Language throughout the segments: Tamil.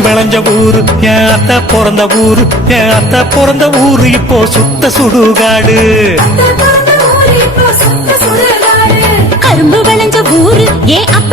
விளைஞ்ச ஊரு என் அத்த பிறந்த ஊரு என் அத்த பிறந்த ஊரு இப்போ சுத்த சுடுகாடு. கரும்பு விளைஞ்ச ஊரு ஏன் அப்ப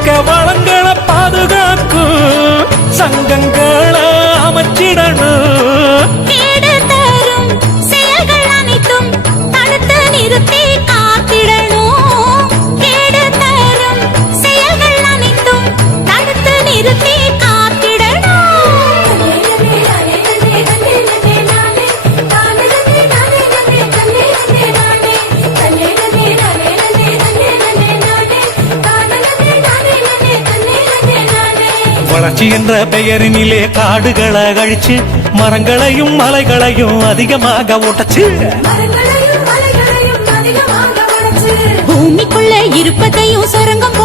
இயற்கை வளங்களை பாதுகாக்கும் சங்கங்களை அமைச்சிடணும். வளர்ச்சி என்ற பெயரினிலே காடுகளை அழிச்சு மரங்களையும் மலைகளையும் அதிகமாக உடைச்சு. பூமிக்குள்ள இருப்பதையும் சுரங்கம்